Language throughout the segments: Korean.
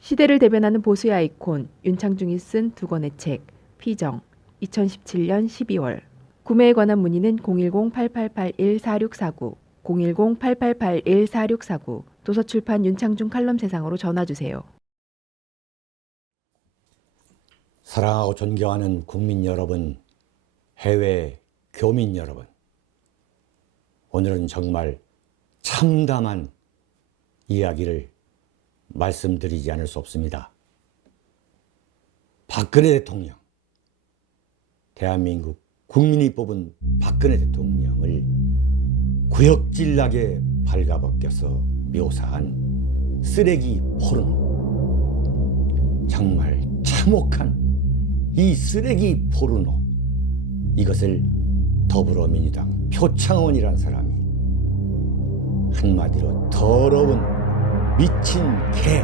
시대를 대변하는 보수의 아이콘 윤창중이 쓴 두 권의 책 피정 2017년 12월 구매에 관한 문의는 010-8881-4649 010-8881-4649 도서출판 윤창중 칼럼 세상으로 전화주세요. 사랑하고 존경하는 국민 여러분, 해외 교민 여러분, 오늘은 정말 참담한 이야기를 말씀드리지 않을 수 없습니다. 박근혜 대통령, 대한민국 국민이 뽑은 박근혜 대통령을 구역질나게 발가벗겨서 묘사한 쓰레기 포르노, 정말 참혹한 이 쓰레기 포르노, 이것을 더불어민주당 표창원이라는 사람이 한마디로 더러운 미친 개,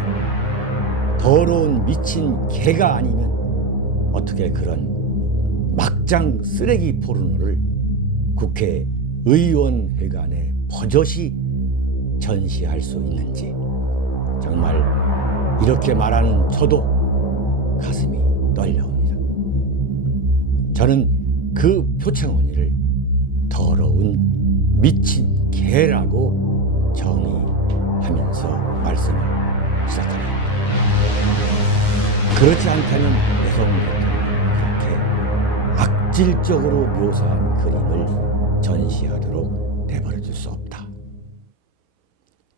더러운 미친 개가 아니면 어떻게 그런 막장 쓰레기 포르노를 국회의원회관에 버젓이 전시할 수 있는지, 정말 이렇게 말하는 저도 가슴이 떨려옵니다. 저는 그 표창원이를 더러운 미친 개라고 정의하면서 말씀을 시작합니다. 그렇지 않다면 여성 대통령이 그렇게 악질적으로 묘사한 그림을 전시하도록 내버려둘 수 없다.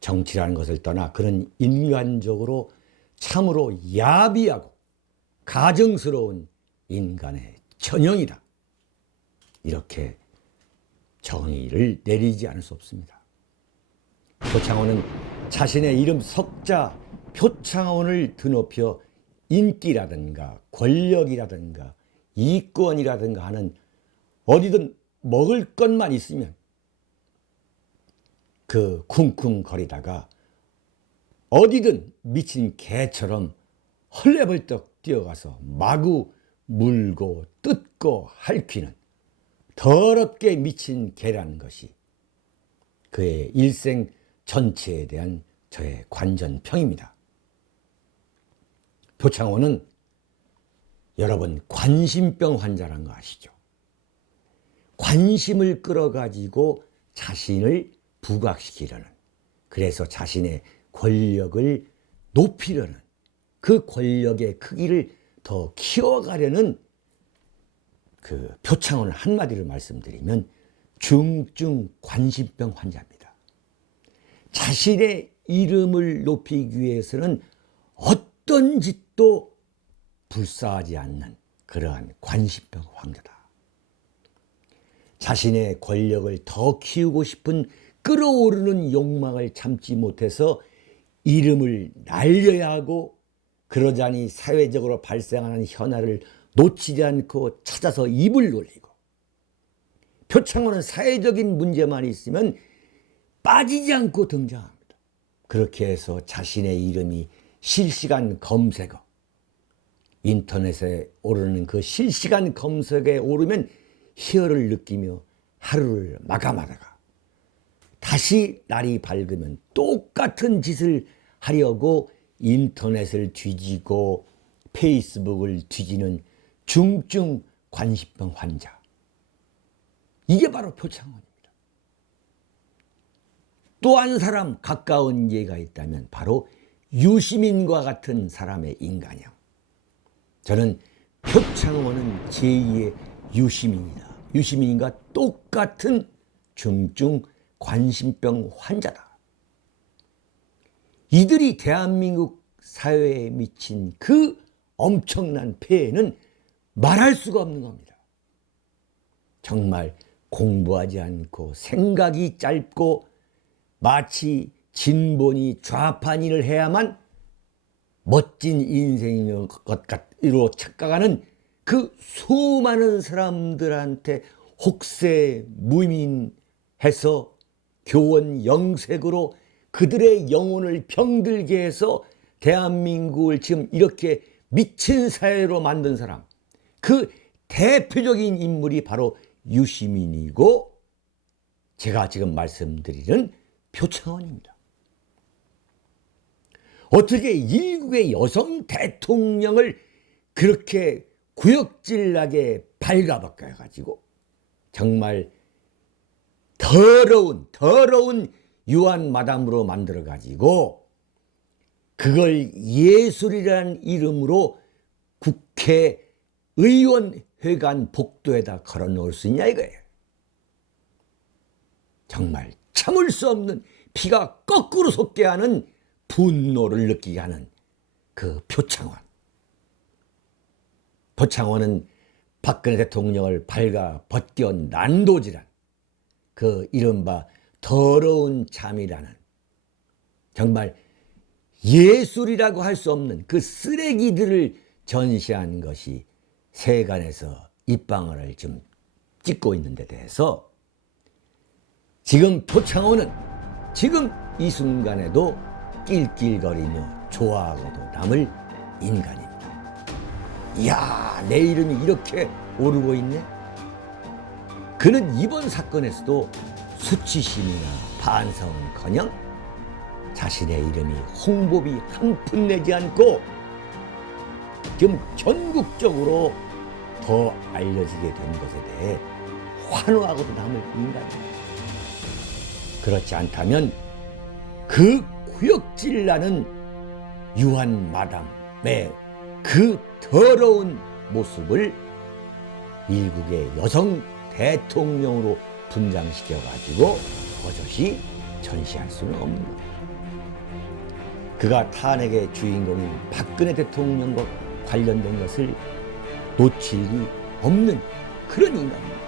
정치라는 것을 떠나 그런 인간적으로 참으로 야비하고 가증스러운 인간의 전형이다. 이렇게 정의를 내리지 않을 수 없습니다. 표창원은 자신의 이름 석자 표창원을 드높여 인기라든가 권력이라든가 이권이라든가 하는 어디든 먹을 것만 있으면 그 쿵쿵거리다가 어디든 미친 개처럼 헐레벌떡 뛰어가서 마구 물고 뜯고 핥히는 더럽게 미친 개라는 것이 그의 일생 전체에 대한 저의 관전평입니다. 표창원은 여러분 관심병 환자라는 거 아시죠? 관심을 끌어가지고 자신을 부각시키려는, 그래서 자신의 권력을 높이려는, 그 권력의 크기를 더 키워가려는 그 표창원을 한마디로 말씀드리면 중증 관심병 환자입니다. 자신의 이름을 높이기 위해서는 어떤 짓도 불사하지 않는 그러한 관심병 환자다. 자신의 권력을 더 키우고 싶은 끓어오르는 욕망을 참지 못해서 이름을 날려야 하고, 그러자니 사회적으로 발생하는 현안을 놓치지 않고 찾아서 입을 놀리고, 표창원은 사회적인 문제만 있으면 빠지지 않고 등장합니다. 그렇게 해서 자신의 이름이 실시간 검색어, 인터넷에 오르는 그 실시간 검색에 오르면 희열을 느끼며 하루를 마감하다가 다시 날이 밝으면 똑같은 짓을 하려고 인터넷을 뒤지고 페이스북을 뒤지는 중증 관심병 환자, 이게 바로 표창원입니다. 또 한 사람 가까운 예가 있다면 바로 유시민과 같은 사람의 인간형. 저는 표창원은 제2의 유시민이다. 유시민과 똑같은 중증 관심병 환자다. 이들이 대한민국 사회에 미친 그 엄청난 폐해는 말할 수가 없는 겁니다. 정말 공부하지 않고 생각이 짧고 마치 진보니 좌판이를 해야만 멋진 인생인 것 같으로 착각하는 그 수많은 사람들한테 혹세무민해서 교원 영색으로 그들의 영혼을 병들게 해서 대한민국을 지금 이렇게 미친 사회로 만든 사람, 그 대표적인 인물이 바로 유시민이고 제가 지금 말씀드리는 표창원입니다. 어떻게 일국의 여성 대통령을 그렇게 구역질나게 발가벗겨가지고 정말 더러운 유한 마담으로 만들어가지고 그걸 예술이라는 이름으로 국회의원 회관 복도에다 걸어놓을 수 있냐 이거예요. 정말 참을 수 없는 피가 거꾸로 솟게 하는 분노를 느끼게 하는 그 표창원. 표창원은 박근혜 대통령을 발가벗겨 난도질한 그 이른바 더러운 잠이라는 정말 예술이라고 할 수 없는 그 쓰레기들을 전시한 것이 세간에서 입방아를 좀 찍고 있는 데 대해서 지금 표창원은 지금 이 순간에도 낄낄거리며 좋아하고도 남을 인간입니다. 이야, 내 이름이 이렇게 오르고 있네. 그는 이번 사건에서도 수치심이나 반성은커녕 자신의 이름이 홍보비 한 푼 내지 않고 지금 전국적으로 더 알려지게 된 것에 대해 환호하고도 남을 인간입니다. 그렇지 않다면 그 구역질나는 유한 마담의 그 더러운 모습을 일국의 여성 대통령으로 분장시켜가지고 버젓이 전시할 수는 없는 겁니다. 그가 탄핵의 주인공인 박근혜 대통령과 관련된 것을 놓칠 리 없는 그런 인간입니다.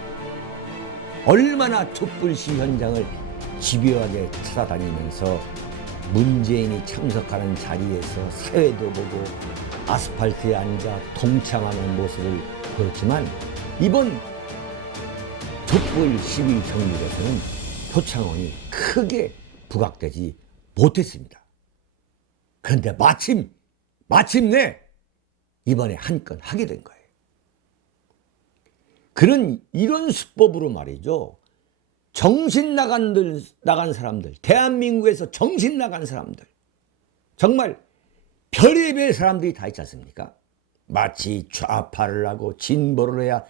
얼마나 촛불시 현장을 집요하게 찾아다니면서 문재인이 참석하는 자리에서 사회도 보고 아스팔트에 앉아 동참하는 모습을 보였지만 이번 촛불 시위 경률에서는 표창원이 크게 부각되지 못했습니다. 그런데 마침내 이번에 한 건 하게 된 거예요. 그런 이런 수법으로 말이죠. 정신 나간 사람들, 대한민국에서 정신 나간 사람들, 정말 별의별 사람들이 다 있지 않습니까? 마치 좌파를 하고 진보를 해야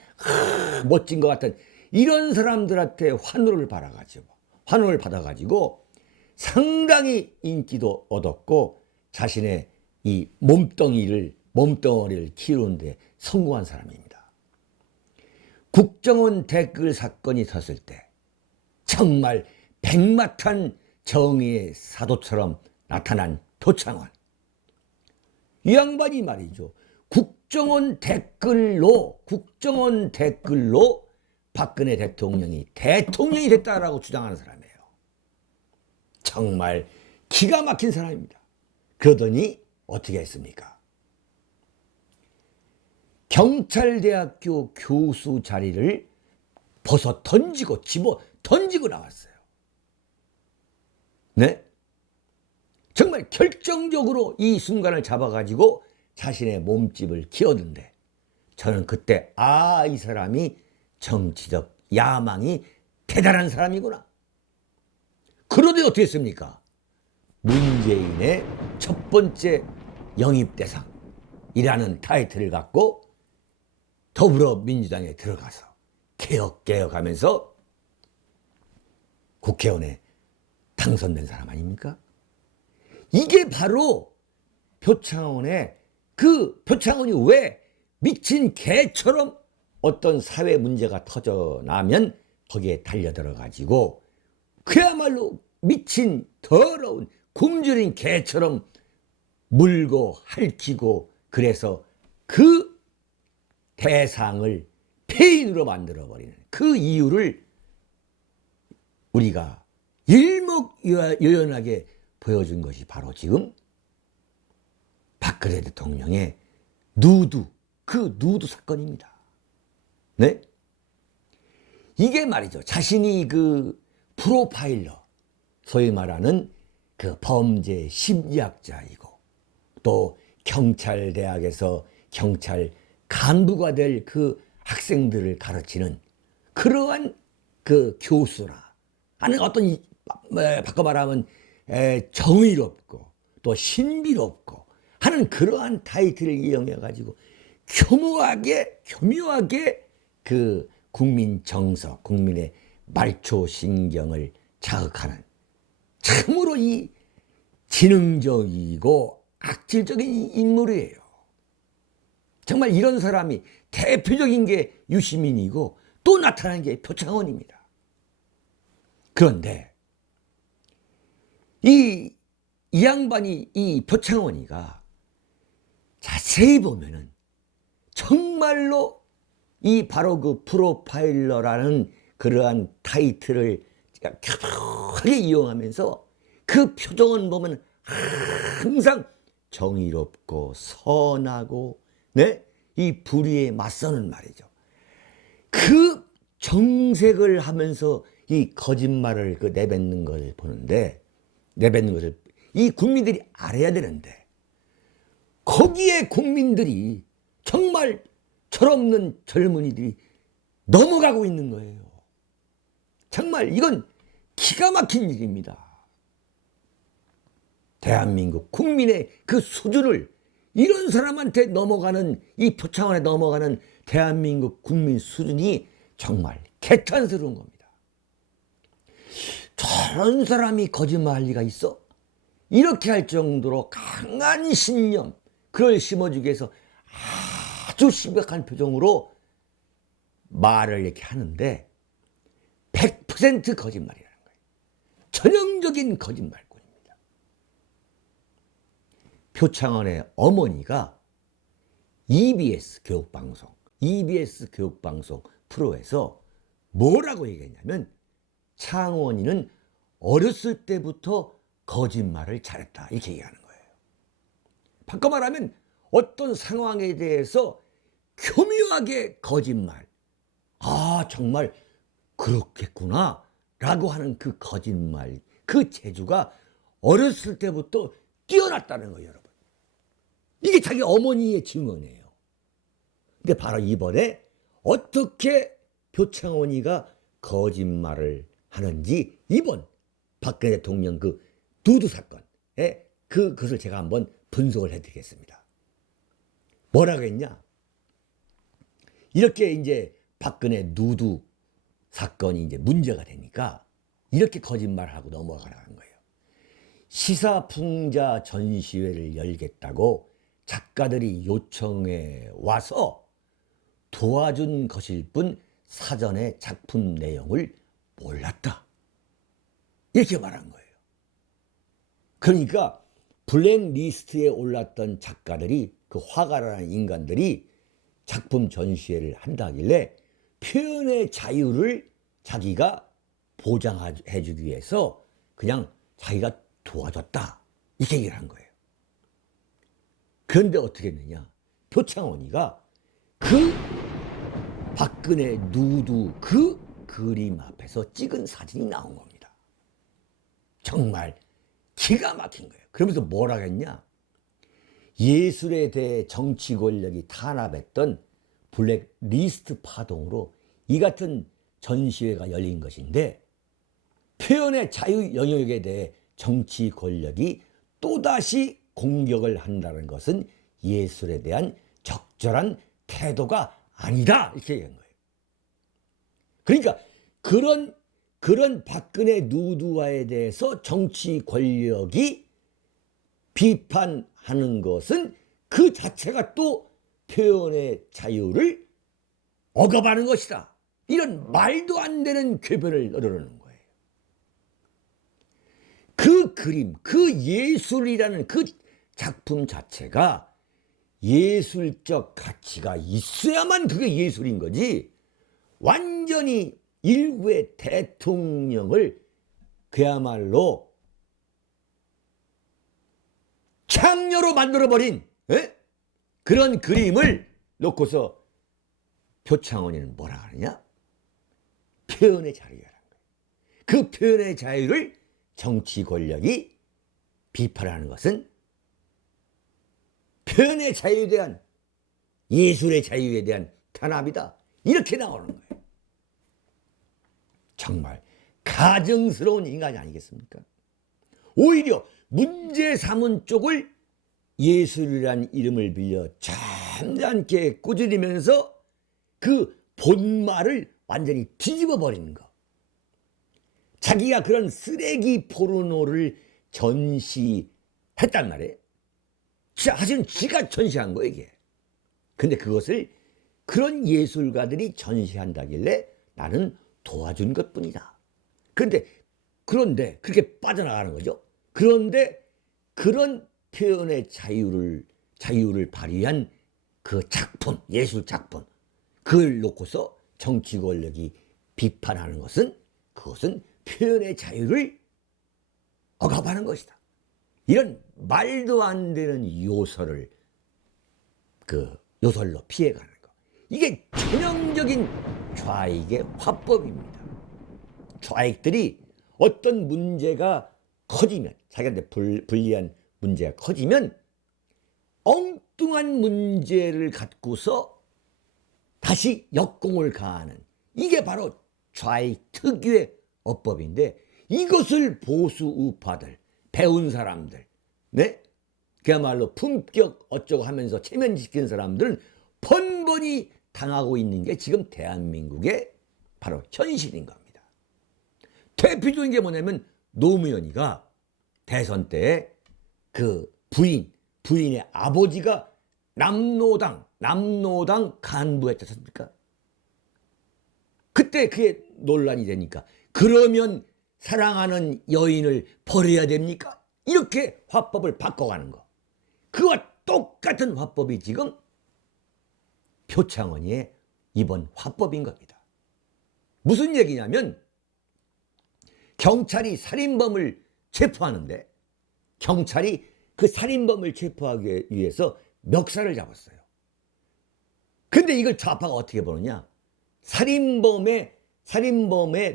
멋진 것 같은 이런 사람들한테 환호를 받아가지고 상당히 인기도 얻었고 자신의 이 몸뚱어리를 키우는데 성공한 사람입니다. 국정원 댓글 사건이 터졌을 때 정말 백마탄 정의의 사도처럼 나타난 표창원. 이 양반이 말이죠. 국정원 댓글로 박근혜 대통령이 됐다라고 주장하는 사람이에요. 정말 기가 막힌 사람입니다. 그러더니 어떻게 했습니까? 경찰대학교 교수 자리를 벗어 던지고 나왔어요. 네? 정말 결정적으로 이 순간을 잡아가지고 자신의 몸집을 키웠는데 저는 그때 이 사람이 정치적 야망이 대단한 사람이구나. 그러더니 어떻게 했습니까? 문재인의 첫 번째 영입대상이라는 타이틀을 갖고 더불어민주당에 들어가서 개혁하면서 국회의원에 당선된 사람 아닙니까? 이게 바로 표창원이 왜 미친 개처럼 어떤 사회 문제가 터져나면 거기에 달려들어가지고 그야말로 미친 더러운 굶주린 개처럼 물고 핥히고 그래서 그 대상을 폐인으로 만들어버리는 그 이유를 우리가 일목요연하게 보여준 것이 바로 지금 박근혜 대통령의 누드 사건입니다. 네? 이게 말이죠. 자신이 그 프로파일러, 소위 말하는 그 범죄 심리학자이고 또 경찰대학에서 경찰 간부가 될 그 학생들을 가르치는 그러한 그 교수라 하는 어떤 바꿔 말하면 정의롭고 또 신비롭고 하는 그러한 타이틀을 이용해 가지고 교묘하게 그 국민 정서, 국민의 말초 신경을 자극하는 참으로 이 지능적이고 악질적인 인물이에요. 정말 이런 사람이 대표적인 게 유시민이고 또 나타나는 게 표창원입니다. 그런데 이 양반이, 이 표창원이가 자세히 보면은 정말로 이 바로 그 프로파일러라는 그러한 타이틀을 교묘하게 이용하면서 그 표정은 보면 항상 정의롭고 선하고, 네? 이 불의에 맞서는 말이죠. 그 정색을 하면서 이 거짓말을 그 내뱉는 것을 보는데, 내뱉는 것을 이 국민들이 알아야 되는데, 거기에 국민들이 정말 철없는 젊은이들이 넘어가고 있는 거예요. 정말 이건 기가 막힌 일입니다. 대한민국 국민의 그 수준을 이런 사람한테 넘어가는, 이 표창원에 넘어가는 대한민국 국민 수준이 정말 개탄스러운 겁니다. 저런 사람이 거짓말할 리가 있어? 이렇게 할 정도로 강한 신념, 그걸 심어주기 위해서 아주 심각한 표정으로 말을 이렇게 하는데 100% 거짓말이라는 거예요. 전형적인 거짓말꾼입니다. 표창원의 어머니가 EBS 교육방송 프로에서 뭐라고 얘기했냐면, 창원이는 어렸을 때부터 거짓말을 잘했다, 이렇게 얘기하는 거예요. 바꿔 말하면 어떤 상황에 대해서 교묘하게 거짓말, 아 정말 그렇겠구나 라고 하는 그 거짓말, 그 재주가 어렸을 때부터 뛰어났다는 거예요, 여러분. 이게 자기 어머니의 증언이에요. 근데 바로 이번에 어떻게 표창원이가 거짓말을 하는지, 이번 박근혜 대통령 그 누드 사건에 그것을 제가 한번 분석을 해드리겠습니다. 뭐라고 했냐? 이렇게 이제 박근혜 누드 사건이 이제 문제가 되니까 이렇게 거짓말하고 넘어가라는 거예요. 시사풍자 전시회를 열겠다고 작가들이 요청해 와서 도와준 것일 뿐 사전에 작품 내용을 몰랐다, 이렇게 말한 거예요. 그러니까 블랙리스트에 올랐던 작가들이, 그 화가라는 인간들이 작품 전시회를 한다길래 표현의 자유를 자기가 보장해 주기 위해서 그냥 자기가 도와줬다, 이렇게 얘기를 한 거예요. 그런데 어떻게 했느냐? 표창원이가 그 박근혜 누드 그 그림 앞에서 찍은 사진이 나온 겁니다. 정말 기가 막힌 거예요. 그러면서 뭐라고 했냐? 예술에 대해 정치 권력이 탄압했던 블랙리스트 파동으로 이 같은 전시회가 열린 것인데, 표현의 자유 영역에 대해 정치 권력이 또다시 공격을 한다는 것은 예술에 대한 적절한 태도가 아니다, 이렇게 얘기한 거예요. 그러니까 그런 박근혜 누드화에 대해서 정치 권력이 비판하는 것은 그 자체가 또 표현의 자유를 억압하는 것이다, 이런 말도 안 되는 궤변을 늘어놓는 거예요. 그 그림, 그 예술이라는 그 작품 자체가 예술적 가치가 있어야만 그게 예술인 거지, 완전히 일부의 대통령을 그야말로 창녀로 만들어버린 그런 그림을 놓고서 표창원이는 뭐라 하느냐? 표현의 자유라는 거예요. 그 표현의 자유를 정치 권력이 비판하는 것은 표현의 자유에 대한, 예술의 자유에 대한 탄압이다, 이렇게 나오는 거예요. 정말 가증스러운 인간이 아니겠습니까? 오히려 문제 삼은 쪽을 예술이란 이름을 빌려 잠잠게 꾸짖으면서 그 본말을 완전히 뒤집어 버리는 거. 자기가 그런 쓰레기 포르노를 전시했단 말이에요. 사실은 지가 전시한 거예요, 이게. 근데 그것을 그런 예술가들이 전시한다길래 나는 도와준 것뿐이다. 그런데 그렇게 빠져나가는 거죠. 그런데 그런 표현의 자유를 발휘한 그 작품, 예술 작품, 그걸 놓고서 정치 권력이 비판하는 것은 그것은 표현의 자유를 억압하는 것이다. 이런 말도 안 되는 요설을 요설로 피해가는 거. 이게 전형적인 좌익의 화법입니다. 좌익들이 어떤 문제가 커지면, 자기한테 불리한 문제가 커지면 엉뚱한 문제를 갖고서 다시 역공을 가하는, 이게 바로 좌익 특유의 어법인데, 이것을 보수 우파들, 배운 사람들, 네? 그야말로 품격 어쩌고 하면서 체면시키는 사람들은 번번이 당하고 있는 게 지금 대한민국의 바로 현실인 겁니다. 대표적인 게 뭐냐면 노무현이가 대선 때 그 부인의 아버지가 남노당 간부였지 않습니까? 그때 그게 논란이 되니까 그러면 사랑하는 여인을 버려야 됩니까? 이렇게 화법을 바꿔가는 거. 그와 똑같은 화법이 지금 표창원이의 이번 화법인 겁니다. 무슨 얘기냐면 경찰이 살인범을 체포하는데 경찰이 그 살인범을 체포하기 위해서 멱살을 잡았어요. 근데 이걸 좌파가 어떻게 보느냐? 살인범의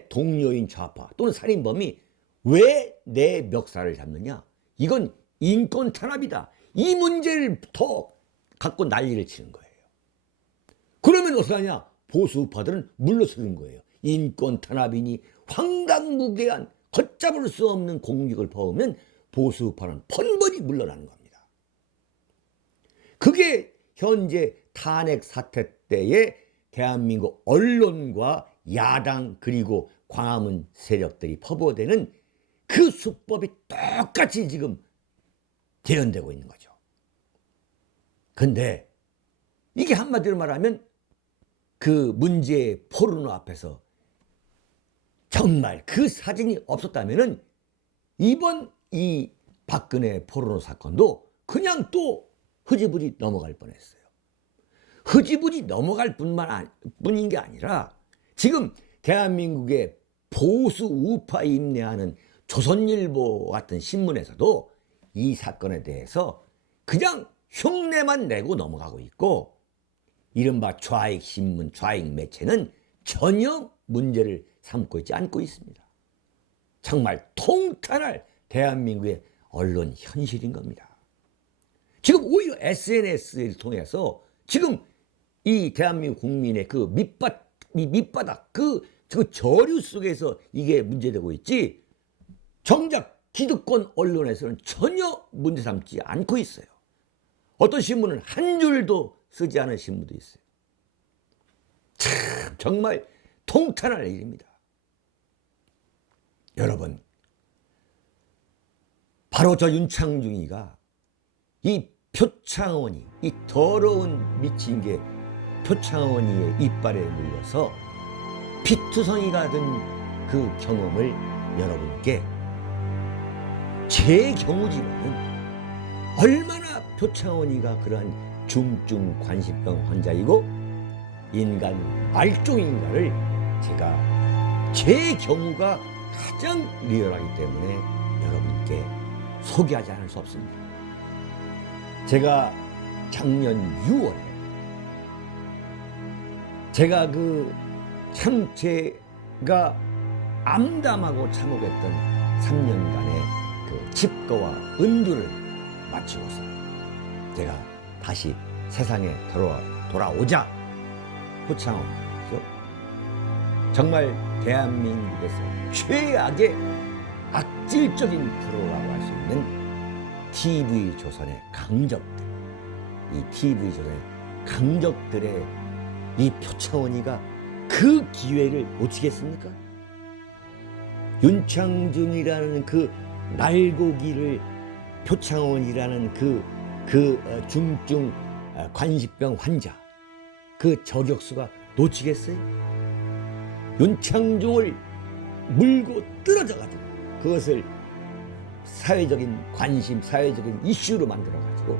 동료인 좌파 또는 살인범이 왜 내 멱살을 잡느냐? 이건 인권 탄압이다. 이 문제를 더 갖고 난리를 치는 거예요. 그러면 어떻게 하냐? 보수우파들은 물러서는 거예요. 인권 탄압이니 황당무계한 걷잡을 수 없는 공격을 퍼오면 보수우파는 번번이 물러나는 겁니다. 그게 현재 탄핵 사태 때의 대한민국 언론과 야당 그리고 광화문 세력들이 퍼부어대는 그 수법이 똑같이 지금 재현되고 있는 거죠. 근데 이게 한마디로 말하면 그 문제의 포르노 앞에서 정말 그 사진이 없었다면은 이번 이 박근혜 포르노 사건도 그냥 또 흐지부지 넘어갈 뻔했어요. 흐지부지 넘어갈 뿐인 게 아니라 지금 대한민국의 보수 우파 인내하는 조선일보 같은 신문에서도 이 사건에 대해서 그냥 흉내만 내고 넘어가고 있고, 이른바 좌익 신문, 좌익 매체는 전혀 문제를 삼고 있지 않고 있습니다. 정말 통탄할 대한민국의 언론 현실인 겁니다. 지금 오히려 SNS를 통해서 지금 이 대한민국 국민의 그 밑바닥, 그 저류 속에서 이게 문제되고 있지, 정작 기득권 언론에서는 전혀 문제 삼지 않고 있어요. 어떤 신문은 한 줄도 쓰지 않은 신문도 있어요. 참 정말 통탄할 일입니다. 여러분, 바로 저 윤창중이가 이 표창원이, 이 더러운 미친 게 표창원이의 이빨에 물려서 피투성이가 된 그 경험을 여러분께, 제 경우지만은 얼마나 표창원이가 그러한 중증 관심병 환자이고 인간 말종인가를 제가 제 경우가 가장 리얼하기 때문에 여러분께 소개하지 않을 수 없습니다. 제가 작년 6월에 제가 제가 암담하고 참혹했던 3년간의 그 칩거와 은두를 마치고서 제가 다시 세상에 돌아오자 표창원이죠. 정말 대한민국에서 최악의 악질적인 프로라고 할 수 있는 TV 조선의 강적들, 이 TV 조선의 강적들의 이 표창원이가 그 기회를 놓치겠습니까? 윤창중이라는 그 날고기를 표창원이라는 그 중증 관식병 환자, 그 저격수가 놓치겠어요? 윤창중을 물고 떨어져가지고 그것을 사회적인 관심, 사회적인 이슈로 만들어가지고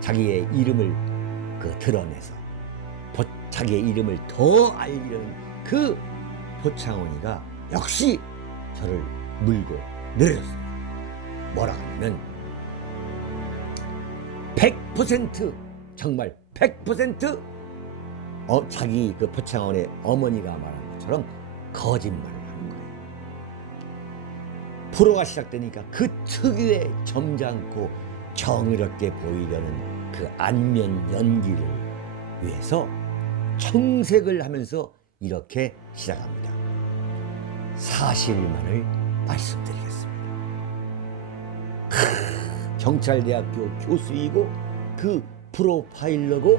자기의 이름을 드러내서 자기의 이름을 더 알리려는 그 표창원이가 역시 저를 물고 내렸어요. 뭐라 하면 100% 정말 100% 자기 그 표창원의 어머니가 말한 것처럼 거짓말을 하는 거예요. 프로가 시작되니까 그 특유의 점잖고 정의롭게 보이려는 그 안면 연기를 위해서 청색을 하면서 이렇게 시작합니다. 사실만을 말씀드리겠습니다. 경찰대학교 교수이고 그 프로파일러고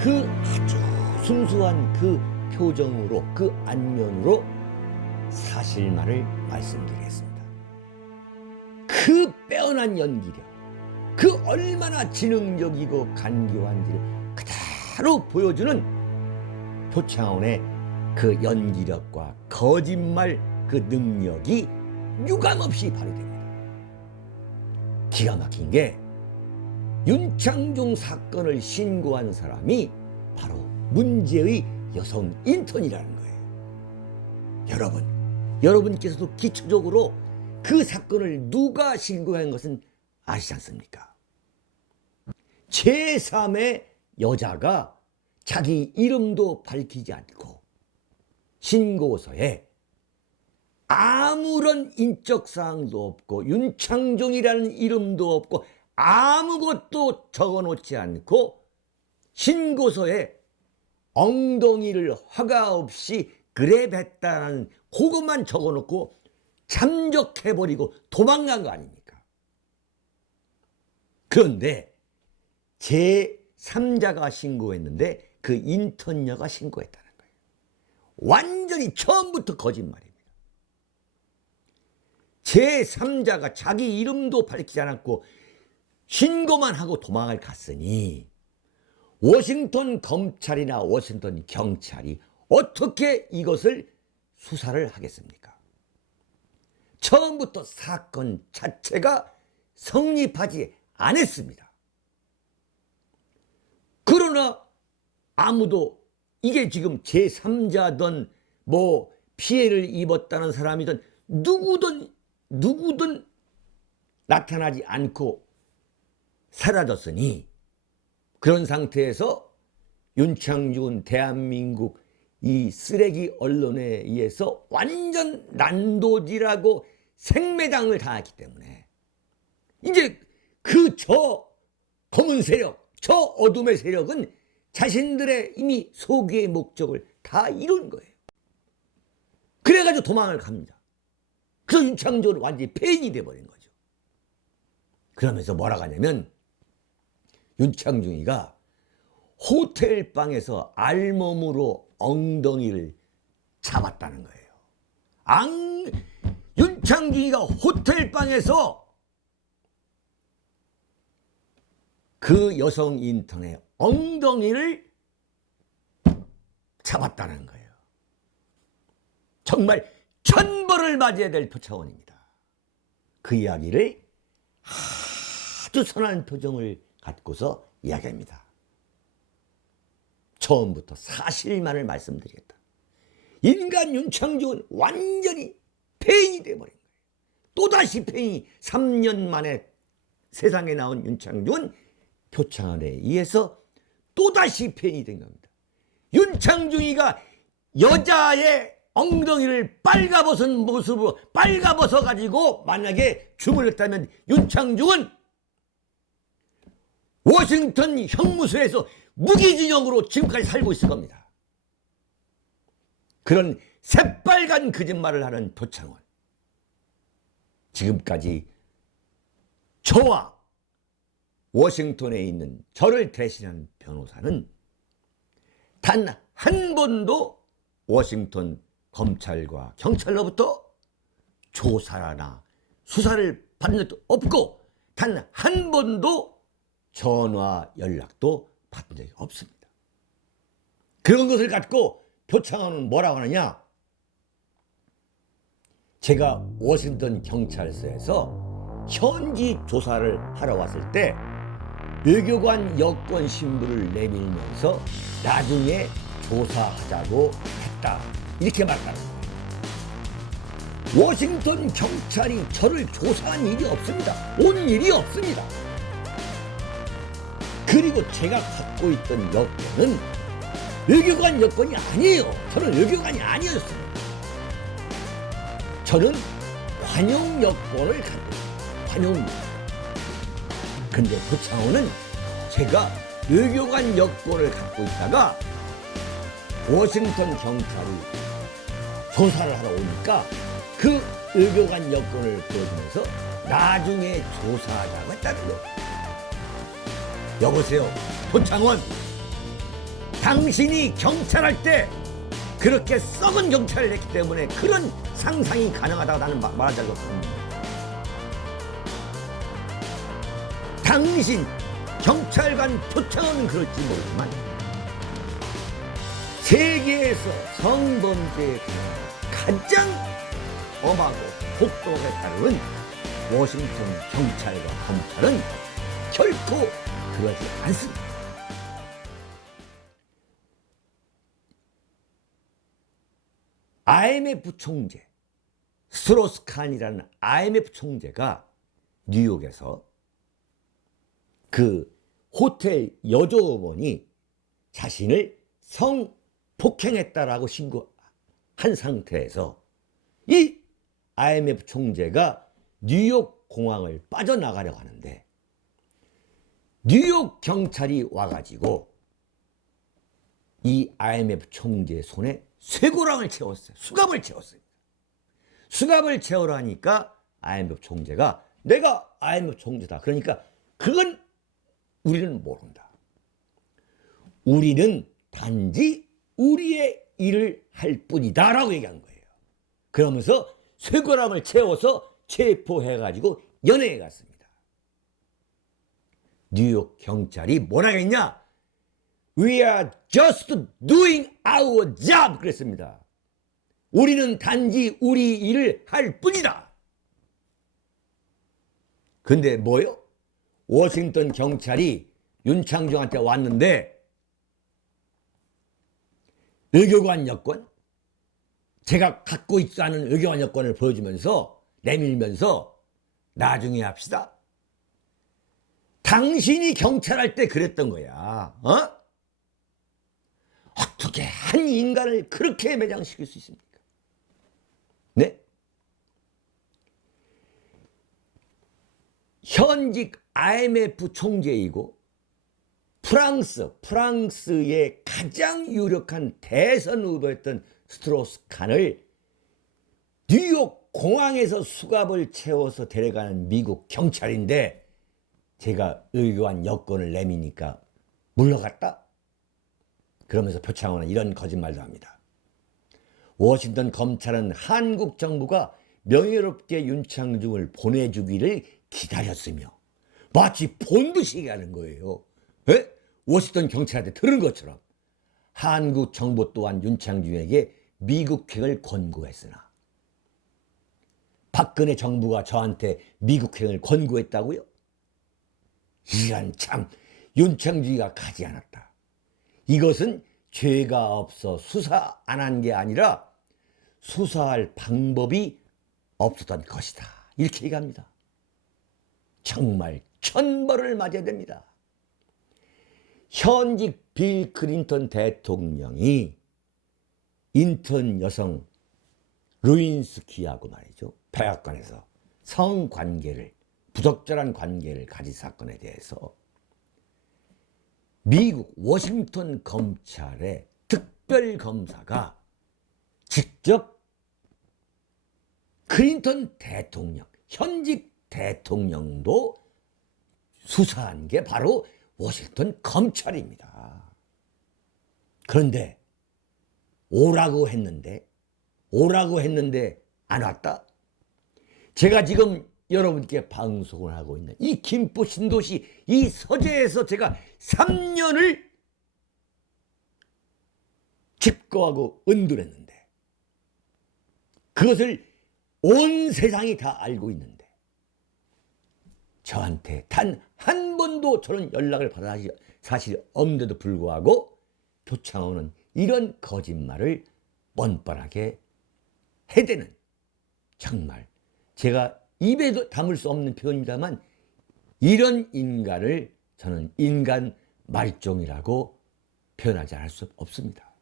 그 아주 순수한 그 표정으로 그 안면으로 사실만을 말씀드리겠습니다. 그 빼어난 연기력, 그 얼마나 지능적이고 간교한지를 그대로 보여주는 표창원의 그 연기력과 거짓말 그 능력이 유감없이 발휘됩니다. 기가 막힌 게 윤창중 사건을 신고한 사람이 바로 문제의 여성 인턴이라는 거예요. 여러분께서도 기초적으로 그 사건을 누가 신고한 것은 아시지 않습니까? 제3의 여자가 자기 이름도 밝히지 않고 신고서에 아무런 인적사항도 없고 윤창중이라는 이름도 없고 아무것도 적어놓지 않고 신고서에 엉덩이를 허가 없이 그랩했다는 그것만 적어놓고 잠적해버리고 도망간 거 아닙니까? 그런데 제3자가 신고했는데 그 인턴녀가 신고했다는 거예요. 완전히 처음부터 거짓말입니다. 제3자가 자기 이름도 밝히지 않았고 신고만 하고 도망을 갔으니 워싱턴 검찰이나 워싱턴 경찰이 어떻게 이것을 수사를 하겠습니까? 처음부터 사건 자체가 성립하지 않았습니다. 그러나 아무도 이게 지금 제3자든 뭐 피해를 입었다는 사람이든 누구든 나타나지 않고 사라졌으니 그런 상태에서 윤창중은 대한민국 이 쓰레기 언론에 의해서 완전 난도질하고 생매장을 당했기 때문에 이제 저 검은 세력, 저 어둠의 세력은 자신들의 이미 소기의 목적을 다 이룬 거예요. 그래가지고 도망을 갑니다. 그래서 윤창중은 완전히 폐인이 돼버린 거죠. 그러면서 뭐라고 하냐면 윤창중이가 호텔 방에서 알몸으로 엉덩이를 잡았다는 거예요. 윤창중이가 호텔 방에서 그 여성 인턴의 엉덩이를 잡았다는 거예요. 정말 천벌을 맞아야 될 표창원입니다. 그 이야기를 아주 선한 표정을 갖고서 이야기합니다. 처음부터 사실만을 말씀드리겠다. 인간 윤창중은 완전히 폐인이 되어버린 거예요. 또다시 폐인이 3년 만에 세상에 나온 윤창중은 표창원에 의해서 또다시 폐인이 된 겁니다. 윤창중이가 여자의 엉덩이를 빨가벗은 모습으로 빨가벗어 가지고 만약에 주물렀다면 윤창중은 워싱턴 형무소에서 무기징역으로 지금까지 살고 있을 겁니다. 그런 새빨간 거짓말을 하는 표창원. 지금까지 저와 워싱턴에 있는 저를 대신한 변호사는 단 한 번도 워싱턴 검찰과 경찰로부터 조사나 수사를 받은 적도 없고 단 한 번도 전화 연락도 받은 적이 없습니다. 그런 것을 갖고 표창원은 뭐라고 하느냐? 제가 워싱턴 경찰서에서 현지 조사를 하러 왔을 때 외교관 여권 신분을 내밀면서 나중에 조사하자고 했다. 이렇게 말하는 거예요. 워싱턴 경찰이 저를 조사한 일이 없습니다. 온 일이 없습니다. 그리고 제가 갖고 있던 여권은 외교관 여권이 아니에요. 저는 외교관이 아니었습니다. 저는 관용 여권을 갖고 있습니다. 관용 여권. 근데 표창원은 제가 외교관 여권을 갖고 있다가 워싱턴 경찰이 조사를 하러 오니까 그 외교관 여권을 보여주면서 나중에 조사하자고 했다는 거예요. 여보세요, 표창원. 당신이 경찰할 때 그렇게 썩은 경찰을 했기 때문에 그런 상상이 가능하다고 나는 말한 적이 없습니다. 당신 경찰관 표창원은 그럴지 모르지만 세계에서 성범죄에 가장 엄하고 폭도에 따르는 워싱턴 경찰과 검찰은 결코 그러지 않습니다. IMF 총재 스트로스칸이라는 IMF 총재가 뉴욕에서 그 호텔 여조원이 자신을 성폭행했다라고 신고한 상태에서 이 IMF 총재가 뉴욕 공항을 빠져나가려고 하는데 뉴욕 경찰이 와가지고 이 IMF 총재 손에 쇠고랑을 채웠어요. 수갑을 채웠어요. 수갑을 채우라 하니까 IMF 총재가 내가 IMF 총재다. 그러니까 그건 우리는 모른다. 우리는 단지 우리의 일을 할 뿐이다 라고 얘기한 거예요. 그러면서 쇠고랑을 채워서 체포해가지고 연행해 갔습니다. 뉴욕 경찰이 뭐라 했냐? We are just doing our job 그랬습니다. 우리는 단지 우리 일을 할 뿐이다. 근데 뭐요? 워싱턴 경찰이 윤창중한테 왔는데 외교관 여권, 제가 갖고 있지 않은 외교관 여권을 보여주면서 내밀면서 나중에 합시다. 당신이 경찰할 때 그랬던 거야. 어떻게 한 인간을 그렇게 매장시킬 수 있습니까? 네? 현직 IMF 총재이고 프랑스의 가장 유력한 대선 후보였던 스트로스칸을 뉴욕 공항에서 수갑을 채워서 데려가는 미국 경찰인데 제가 외교관 여권을 내미니까 물러갔다? 그러면서 표창원은 이런 거짓말도 합니다. 워싱턴 검찰은 한국 정부가 명예롭게 윤창중을 보내주기를 기다렸으며 마치 본듯이 얘기하는 거예요. 에? 워싱턴 경찰한테 들은 것처럼 한국 정부 또한 윤창중에게 미국행을 권고했으나 박근혜 정부가 저한테 미국행을 권고했다고요? 이런 참 윤창중이가 가지 않았다. 이것은 죄가 없어 수사 안 한 게 아니라 수사할 방법이 없었던 것이다. 이렇게 얘기합니다. 정말 천벌을 맞아야 됩니다. 현직 빌 클린턴 대통령이 인턴 여성 루인스키하고 말이죠. 백악관에서 성관계를, 부적절한 관계를 가진 사건에 대해서 미국 워싱턴 검찰의 특별검사가 직접 클린턴 대통령, 현직 대통령도 수사한 게 바로 워싱턴 검찰입니다. 그런데 오라고 했는데 안 왔다. 제가 지금 여러분께 방송을 하고 있는 이 김포 신도시 이 서재에서 제가 3년을 집거하고 은둔했는데 그것을 온 세상이 다 알고 있는데 저한테 단 한 번도 저런 연락을 받아 사실이 없는데도 불구하고 표창원은 이런 거짓말을 뻔뻔하게 해대는, 정말 제가 입에도 담을 수 없는 표현입니다만 이런 인간을 저는 인간 말종이라고 표현하지 않을 수 없습니다.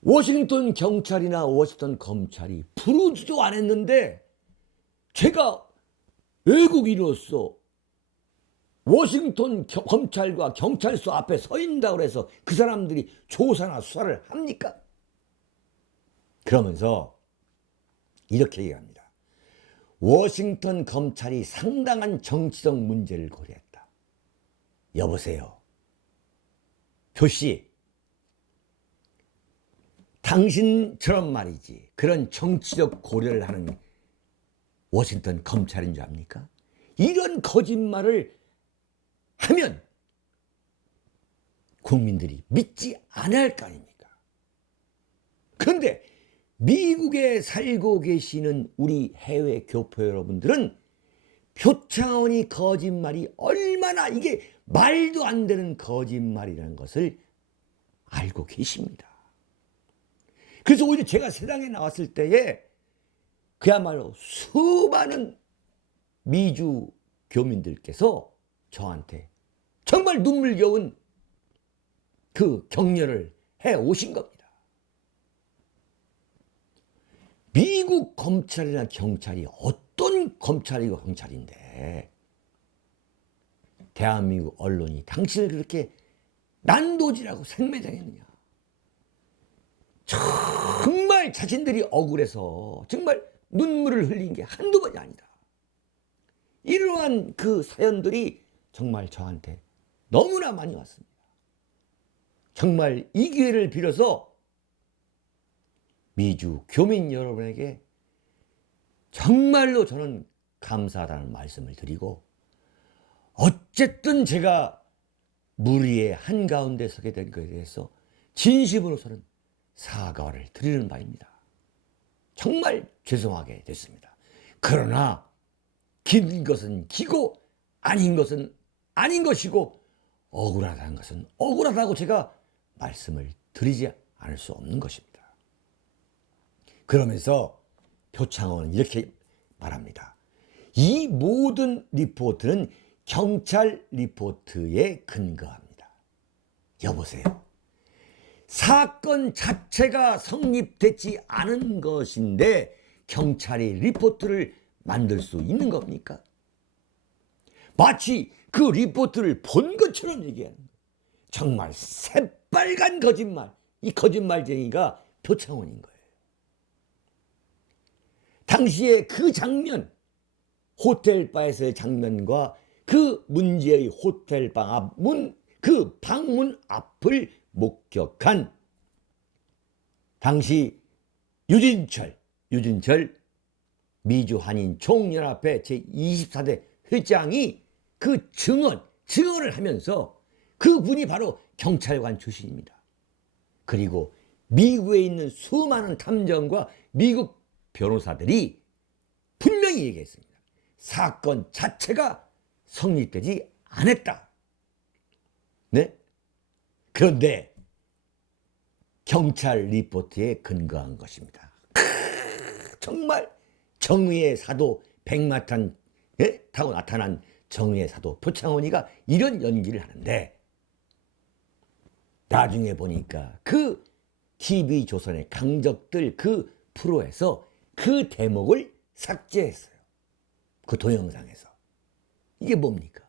워싱턴 경찰이나 워싱턴 검찰이 부르지도 않았는데 제가 외국인으로서 워싱턴 검찰과 경찰서 앞에 서 있다고 해서 그 사람들이 조사나 수사를 합니까? 그러면서 이렇게 얘기합니다. 워싱턴 검찰이 상당한 정치적 문제를 고려했다. 여보세요. 표씨, 당신처럼 말이지 그런 정치적 고려를 하는 워싱턴 검찰인 줄 압니까? 이런 거짓말을 하면 국민들이 믿지 않을 거 아닙니까? 그런데 미국에 살고 계시는 우리 해외 교포 여러분들은 표창원이 거짓말이 얼마나 이게 말도 안 되는 거짓말이라는 것을 알고 계십니다. 그래서 오히려 제가 세상에 나왔을 때에 그야말로 수많은 미주 교민들께서 저한테 정말 눈물겨운 그 격려를 해 오신 겁니다. 미국 검찰이나 경찰이 어떤 검찰이고 경찰인데 대한민국 언론이 당신을 그렇게 난도질하고 생매장했느냐. 정말 자신들이 억울해서 정말 눈물을 흘린 게 한두 번이 아니다. 이러한 그 사연들이 정말 저한테 너무나 많이 왔습니다. 정말 이 기회를 빌어서 미주 교민 여러분에게 정말로 저는 감사하다는 말씀을 드리고, 어쨌든 제가 무리의 한가운데 서게 된 것에 대해서 진심으로서는 사과를 드리는 바입니다. 정말 죄송하게 됐습니다. 그러나 긴 것은 기고 아닌 것은 아닌 것이고 억울하다는 것은 억울하다고 제가 말씀을 드리지 않을 수 없는 것입니다. 그러면서 표창원은 이렇게 말합니다. 이 모든 리포트는 경찰 리포트에 근거합니다. 여보세요. 사건 자체가 성립되지 않은 것인데 경찰이 리포트를 만들 수 있는 겁니까? 마치 그 리포트를 본 것처럼 얘기하는 거예요. 정말 새빨간 거짓말. 이 거짓말쟁이가 표창원인 거예요. 당시에 그 장면, 호텔바에서의 장면과 그 문제의 호텔방 앞 문, 그 방문 앞을 목격한 당시 유진철 미주한인 총연합회 제24대 회장이 그 증언을 하면서 그분이 바로 경찰관 출신입니다. 그리고 미국에 있는 수많은 탐정과 미국 변호사들이 분명히 얘기했습니다. 사건 자체가 성립되지 않았다. 네? 그런데 경찰 리포트에 근거한 것입니다. 정말 정의의 사도 백마탄 타고 나타난 정의의 사도 표창원이가 이런 연기를 하는데, 나중에 보니까 그 TV조선의 강적들 그 프로에서 그 대목을 삭제했어요. 그 동영상에서. 이게 뭡니까?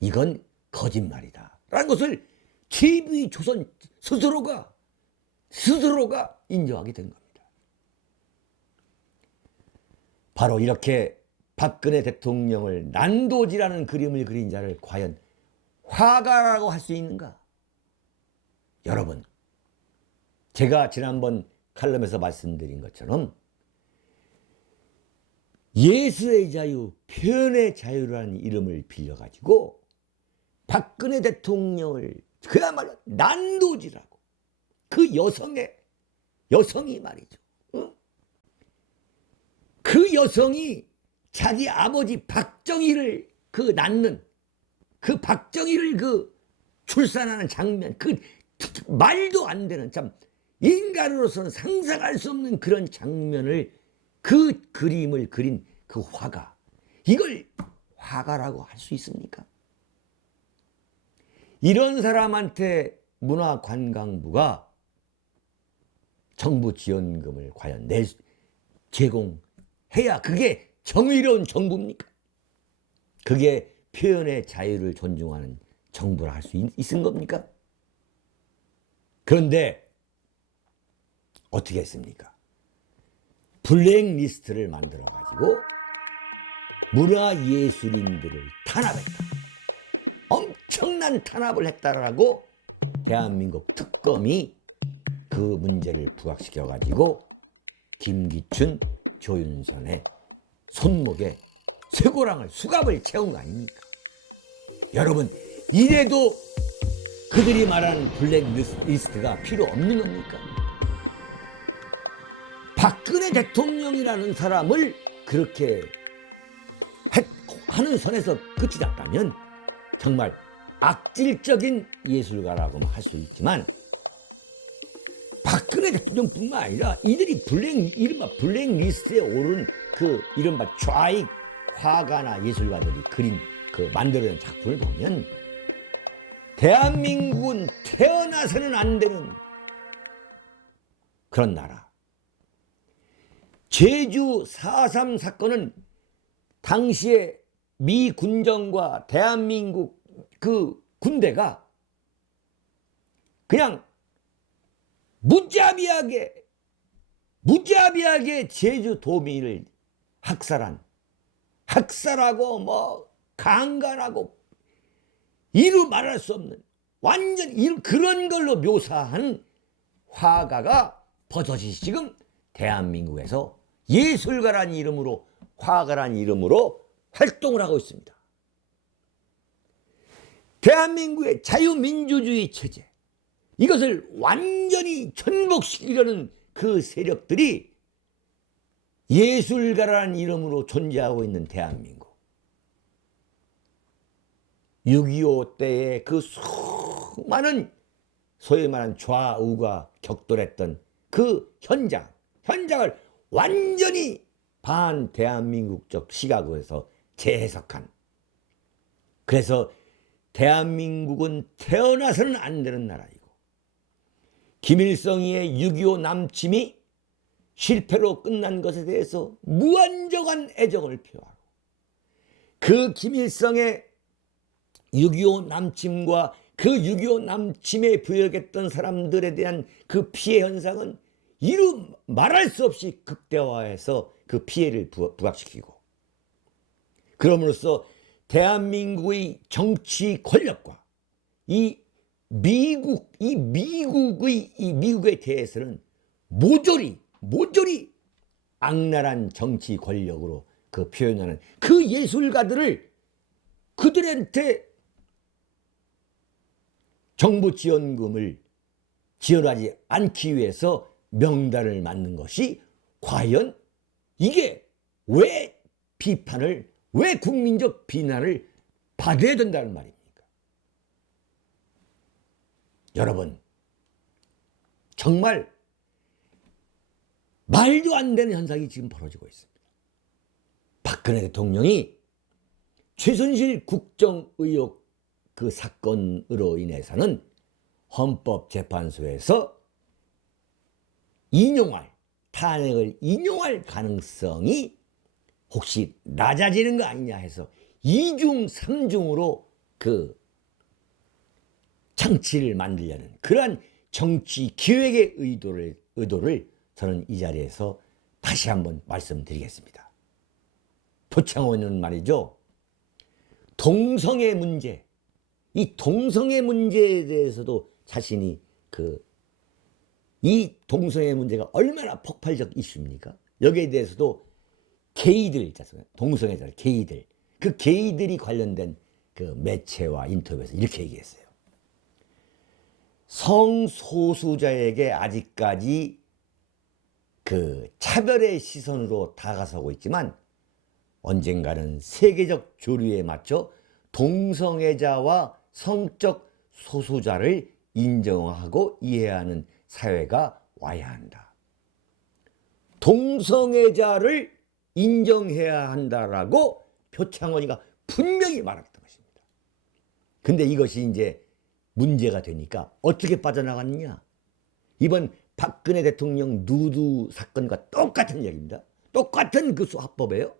이건 거짓말이다 라는 것을 TV조선 스스로가 인정하게 된 겁니다. 바로 이렇게 박근혜 대통령을 난도질하는 그림을 그린 자를 과연 화가라고 할 수 있는가? 여러분, 제가 지난번 칼럼에서 말씀드린 것처럼 예술의 자유, 표현의 자유라는 이름을 빌려가지고 박근혜 대통령을 그야말로 난도질하고 그 여성이 말이죠. 그 여성이 자기 아버지 박정희를 낳는 그 박정희를 출산하는 장면, 말도 안 되는, 참 인간으로서는 상상할 수 없는 그런 장면을, 그 그림을 그린 그 화가, 이걸 화가라고 할 수 있습니까? 이런 사람한테 문화관광부가 정부 지원금을 과연 제공해야 그게 정의로운 정부입니까? 그게 표현의 자유를 존중하는 정부라 할 수 있는 겁니까? 그런데 어떻게 했습니까? 블랙리스트를 만들어가지고 문화예술인들을 탄압했다. 엄청난 탄압을 했다라고 대한민국 특검이 그 문제를 부각시켜가지고 김기춘, 조윤선의 손목에 쇠고랑을, 수갑을 채운 거 아닙니까? 여러분, 이래도 그들이 말하는 블랙리스트가 필요 없는 겁니까? 박근혜 대통령이라는 사람을 그렇게 하는 선에서 끝이 났다면 정말 악질적인 예술가라고 할 수 있지만, 박근혜 대통령뿐만 아니라 이들이 이른바 블랙리스트에 오른 이른바 좌익 화가나 예술가들이 만들어낸 작품을 보면 대한민국은 태어나서는 안 되는 그런 나라. 제주 4.3 사건은 당시에 미 군정과 대한민국 군대가 그냥 무자비하게 제주 도민을 학살하고 강간하고 이루 말할 수 없는 완전 그런 걸로 묘사한 화가가 버젓이 지금 대한민국에서 예술가란 이름으로, 화가란 이름으로 활동을 하고 있습니다. 대한민국의 자유민주주의 체제, 이것을 완전히 전복시키려는 그 세력들이 예술가라는 이름으로 존재하고 있는 대한민국. 6.25 때의 그 수많은 소위 말하는 좌우가 격돌했던 그 현장을 완전히 반대한민국적 시각에서 재해석한, 그래서 대한민국은 태어나서는 안 되는 나라이고, 김일성의 6.25 남침이 실패로 끝난 것에 대해서 무한정한 애정을 표하고, 그 김일성의 6.25 남침과 그 6.25 남침에 부역했던 사람들에 대한 그 피해 현상은 이루 말할 수 없이 극대화해서 그 피해를 부각시키고, 그럼으로써 대한민국의 정치 권력과 미국에 대해서는 모조리 악랄한 정치 권력으로 표현하는 그 예술가들을, 그들한테 정부 지원금을 지원하지 않기 위해서 명단을 만든 것이 과연 이게 왜 국민적 비난을 받아야 된다는 말입니까? 여러분, 정말 말도 안 되는 현상이 지금 벌어지고 있습니다. 박근혜 대통령이 최순실 국정의혹 그 사건으로 인해서는 헌법재판소에서 탄핵을 인용할 가능성이 혹시 낮아지는 거 아니냐 해서 2중 3중으로 장치를 만들려는 그러한 정치 기획의 의도를 저는 이 자리에서 다시 한번 말씀드리겠습니다. 표창원은 말이죠. 동성애 문제, 이 동성애 문제에 대해서도 자신이 이 동성애 문제가 얼마나 폭발적 이슈입니까? 여기에 대해서도 게이들 있잖아요. 동성애자 게이들. 그 게이들이 관련된 그 매체와 인터뷰에서 이렇게 얘기했어요. 성소수자에게 아직까지 그 차별의 시선으로 다가서고 있지만 언젠가는 세계적 조류에 맞춰 동성애자와 성적 소수자를 인정하고 이해하는 사회가 와야 한다. 동성애자를 인정해야 한다라고 표창원이가 분명히 말했던 것입니다. 근데 이것이 이제 문제가 되니까 어떻게 빠져나갔느냐? 이번 박근혜 대통령 누드 사건과 똑같은 얘기입니다. 똑같은 그 수합법이에요.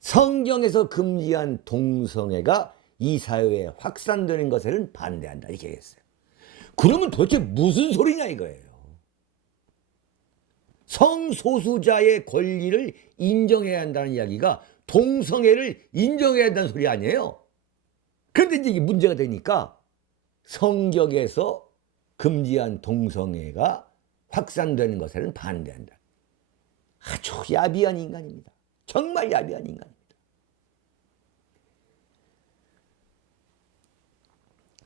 성경에서 금지한 동성애가 이 사회에 확산되는 것에는 반대한다 이렇게 얘기했어요. 그러면 도대체 무슨 소리냐 이거예요. 성소수자의 권리를 인정해야 한다는 이야기가 동성애를 인정해야 한다는 소리 아니에요. 그런데 이제 이게 문제가 되니까 성경에서 금지한 동성애가 확산되는 것에는 반대한다. 아주 야비한 인간입니다. 정말 야비한 인간입니다.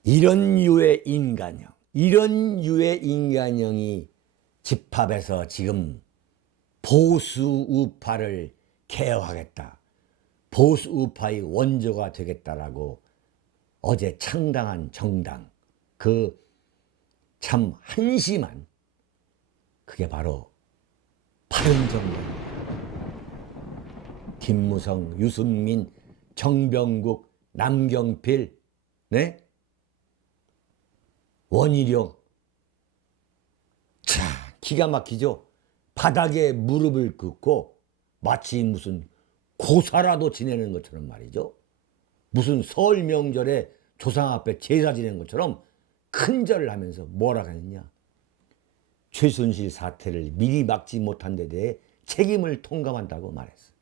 이런 유의 인간형, 이런 유의 인간형이 집합해서 지금 보수 우파를 개혁하겠다, 보수 우파의 원조가 되겠다라고 어제 창당한 정당, 그 참 한심한, 그게 바로 바른정당입니다. 김무성, 유승민, 정병국, 남경필, 네? 원희룡. 자, 기가 막히죠? 바닥에 무릎을 꿇고 마치 무슨 고사라도 지내는 것처럼 말이죠. 무슨 설 명절에 조상 앞에 제사 지내는 것처럼 큰절을 하면서 뭐라고 했느냐. 최순실 사태를 미리 막지 못한 데 대해 책임을 통감한다고 말했어.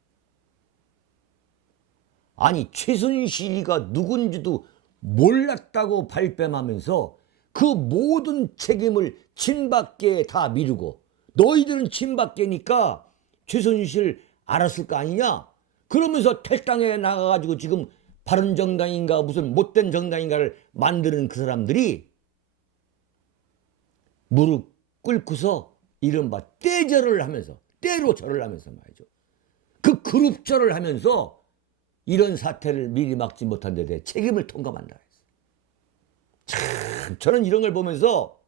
아니, 최순실이가 누군지도 몰랐다고 발뺌하면서 그 모든 책임을 친박계에 다 미루고, 너희들은 친박계니까 최순실 알았을 거 아니냐? 그러면서 탈당에 나가가지고 지금 바른정당인가 무슨 못된 정당인가를 만드는 그 사람들이 무릎 꿇고서 이른바 떼절을 하면서, 때로 절을 하면서 말이죠. 그 그룹절을 하면서 이런 사태를 미리 막지 못한 데 대해 책임을 통감한다 했어요. 참, 저는 이런 걸 보면서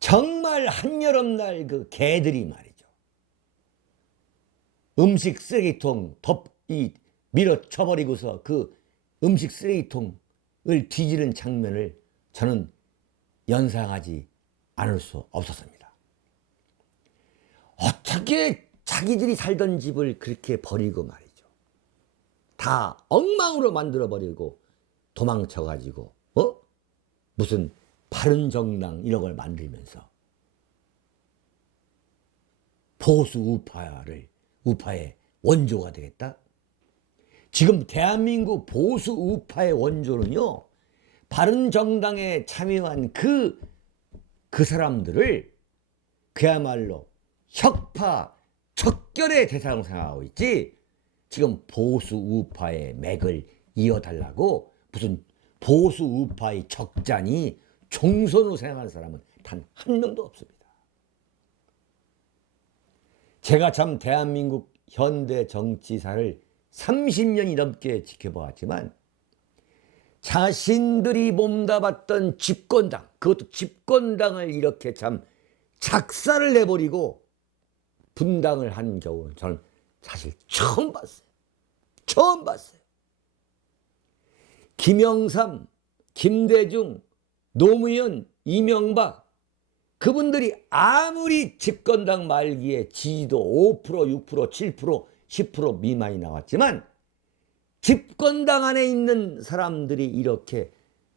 정말 한여름날 그 개들이 말이죠. 음식 쓰레기통 밀어쳐버리고서 그 음식 쓰레기통을 뒤지는 장면을 저는 연상하지 않을 수 없었습니다. 어떻게 자기들이 살던 집을 그렇게 버리고 말이죠. 다 엉망으로 만들어버리고 도망쳐가지고 무슨 바른정당 이런 걸 만들면서 보수 우파의 원조가 되겠다? 지금 대한민국 보수 우파의 원조는요, 바른정당에 참여한 그 사람들을 그야말로 혁파, 척결의 대상으로 생각하고 있지, 지금 보수 우파의 맥을 이어달라고 무슨 보수 우파의 적잖이 종선으로 생각하는 사람은 단 한 명도 없습니다. 제가 참 대한민국 현대 정치사를 30년이 넘게 지켜보았지만 자신들이 몸담았던 집권당, 그것도 집권당을 이렇게 참 작살을 내버리고 분당을 한 경우는 저는 사실 처음 봤어요. 처음 봤어요. 김영삼, 김대중, 노무현, 이명박, 그분들이 아무리 집권당 말기에 지지도 5%, 6%, 7%, 10% 미만이 나왔지만 집권당 안에 있는 사람들이 이렇게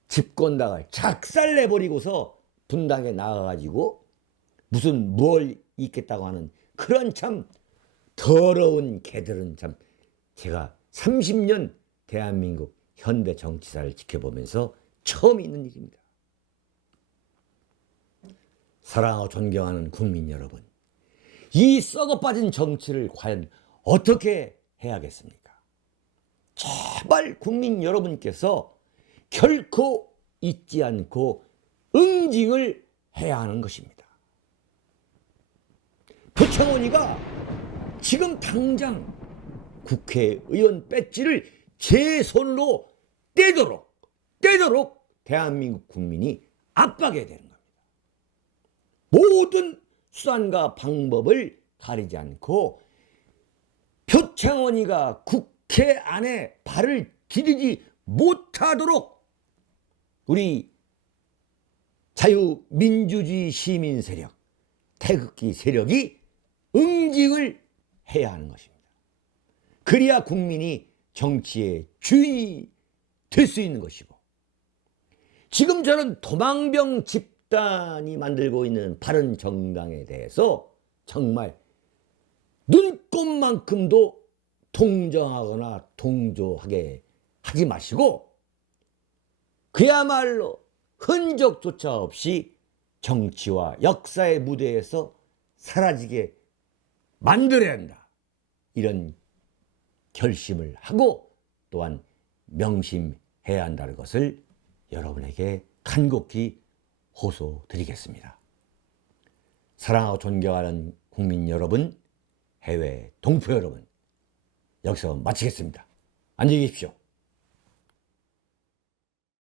집권당을 작살내버리고서 분당에 나가가지고 무슨 뭘 있겠다고 하는 그런 참 더러운 개들은 참, 제가 30년 대한민국 현대 정치사를 지켜보면서 처음 있는 일입니다. 사랑하고 존경하는 국민 여러분, 이 썩어빠진 정치를 과연 어떻게 해야겠습니까? 제발 국민 여러분께서 결코 잊지 않고 응징을 해야 하는 것입니다. 표창원이가 지금 당장 국회의원 배지를 제 손으로 떼도록 대한민국 국민이 압박해야 되는 겁니다. 모든 수단과 방법을 가리지 않고 표창원이가 국회 안에 발을 디디지 못하도록 우리 자유민주주의 시민 세력, 태극기 세력이 응징을 해야 하는 것입니다. 그래야 국민이 정치의 주인이 될 수 있는 것이고, 지금 저런 도망병 집단이 만들고 있는 바른 정당에 대해서 정말 눈꼽만큼도 동정하거나 동조하게 하지 마시고, 그야말로 흔적조차 없이 정치와 역사의 무대에서 사라지게 만들어야 한다, 이런 결심을 하고 또한 명심해야 한다는 것을 여러분에게 간곡히 호소드리겠습니다. 사랑하고 존경하는 국민 여러분, 해외 동포 여러분, 여기서 마치겠습니다. 안녕히 계십시오.